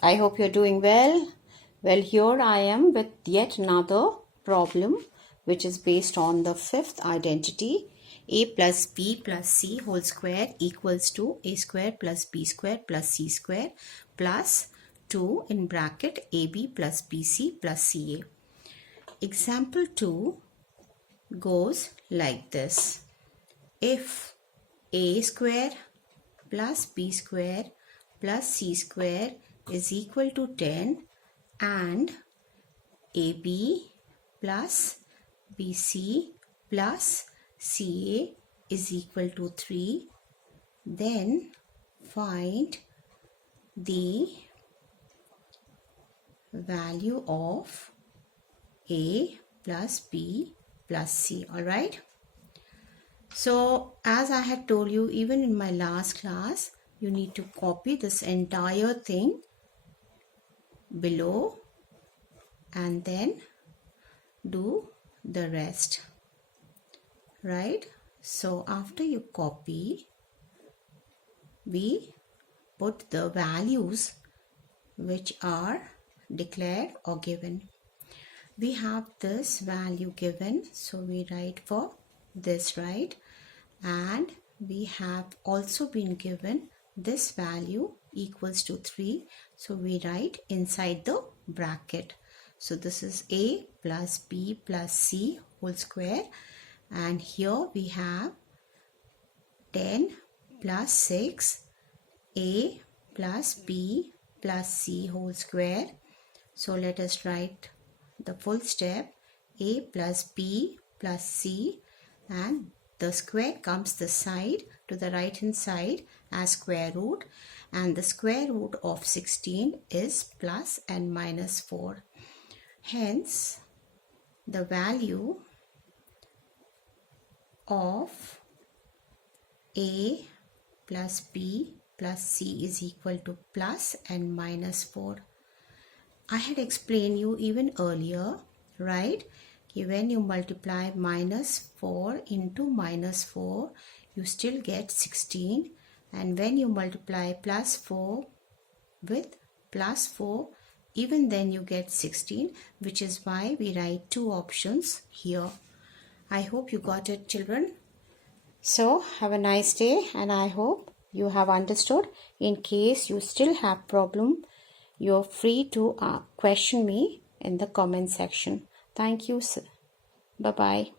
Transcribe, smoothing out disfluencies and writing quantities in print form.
I hope you're doing well. Well, here I am with yet another problem which is based on the fifth identity. A plus B plus C whole square equals to A square plus B square plus C square plus 2 in bracket AB plus BC plus CA. Example 2 goes like this. If A square plus B square plus C square is equal to 10 and AB plus BC plus CA is equal to 3, then find the value of A plus B plus C. Alright. So as I had told you even in my last class, you need to copy this entire thing below and then do the rest. Right? So after you copy, we put the values which are declared or given. We have this value given, so we write for this, right? And we have also been given this value equals to 3, so we write inside the bracket. So this is A plus B plus C whole square, and here we have 10 plus 6 A plus B plus C whole square. So let us write the full step. A plus B plus C, and the square comes this side to the right hand side as square root, and the square root of 16 is plus and minus 4. Hence the value of A plus B plus C is equal to plus and minus 4. I had explained you even earlier, right? When you multiply minus 4 into minus 4, you still get 16. And when you multiply plus 4 with plus 4, even then you get 16, which is why we write two options here. I hope you got it, children. So have a nice day, and I hope you have understood. In case you still have problem, you're free to question me in the comment section. Thank you, sir. Bye-bye.